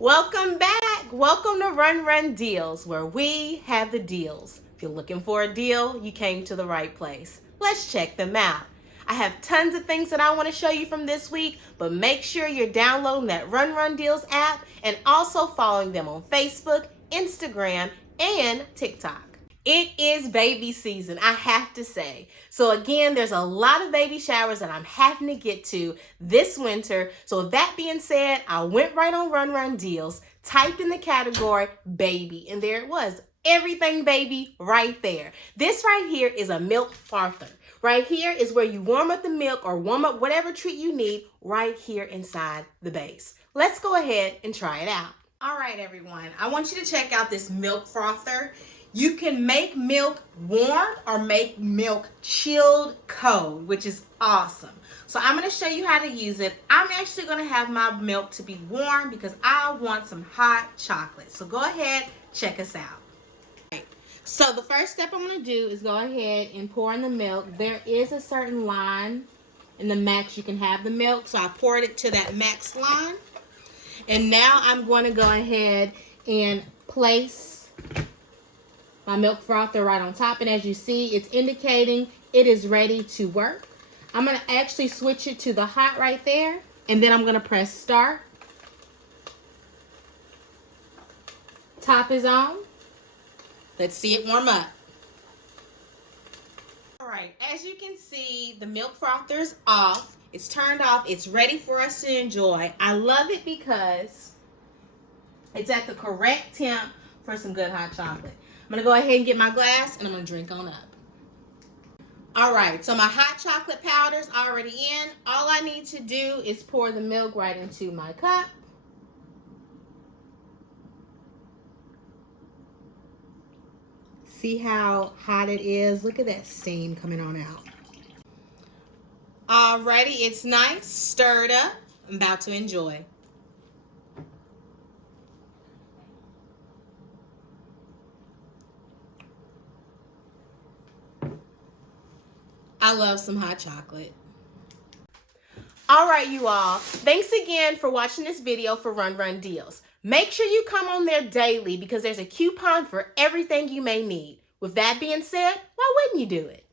Welcome back. Welcome to Run Deals, where we have the deals. If you're looking for a deal, you came to the right place. Let's check them out. I have tons of things that I want to show you from this week, but make sure you're downloading that Run Deals app and also following them on Facebook, Instagram, and TikTok. It is baby season, I have to say. So again, there's a lot of baby showers that I'm having to get to this winter. So with that being said, I went right on Run Deals, typed in the category baby, and there it was. Everything baby right there. This right here is a milk frother. Right here is where you warm up the milk or warm up whatever treat you need right here inside the base. Let's go ahead and try it out. All right, everyone, I want you to check out this milk frother. You can make milk warm or make milk chilled cold, which is awesome. So I'm going to show you how to use it. I'm actually going to have my milk to be warm because I want some hot chocolate. So go ahead, check us out. So the first step I'm going to do is go ahead and pour in the milk. There is a certain line in the max you can have the milk, so I poured it to that max line. And now I'm going to go ahead and place my milk frother right on top, and as you see, it's indicating it is ready to work. I'm going to actually switch it to the hot right there, and then I'm going to press start. Top is on. Let's see it warm up. All right, as you can see, the milk frother is off. It's turned off. It's ready for us to enjoy. I love it because it's at the correct temp for some good hot chocolate. I'm going to go ahead and get my glass, and I'm going to drink on up. All right, so my hot chocolate powder's already in. All I need to do is pour the milk right into my cup. See how hot it is? Look at that steam coming on out. Alrighty, it's nice, stirred up. I'm about to enjoy. I love some hot chocolate. All right, you all. Thanks again for watching this video for Run Deals. Make sure you come on there daily because there's a coupon for everything you may need. With that being said, why wouldn't you do it?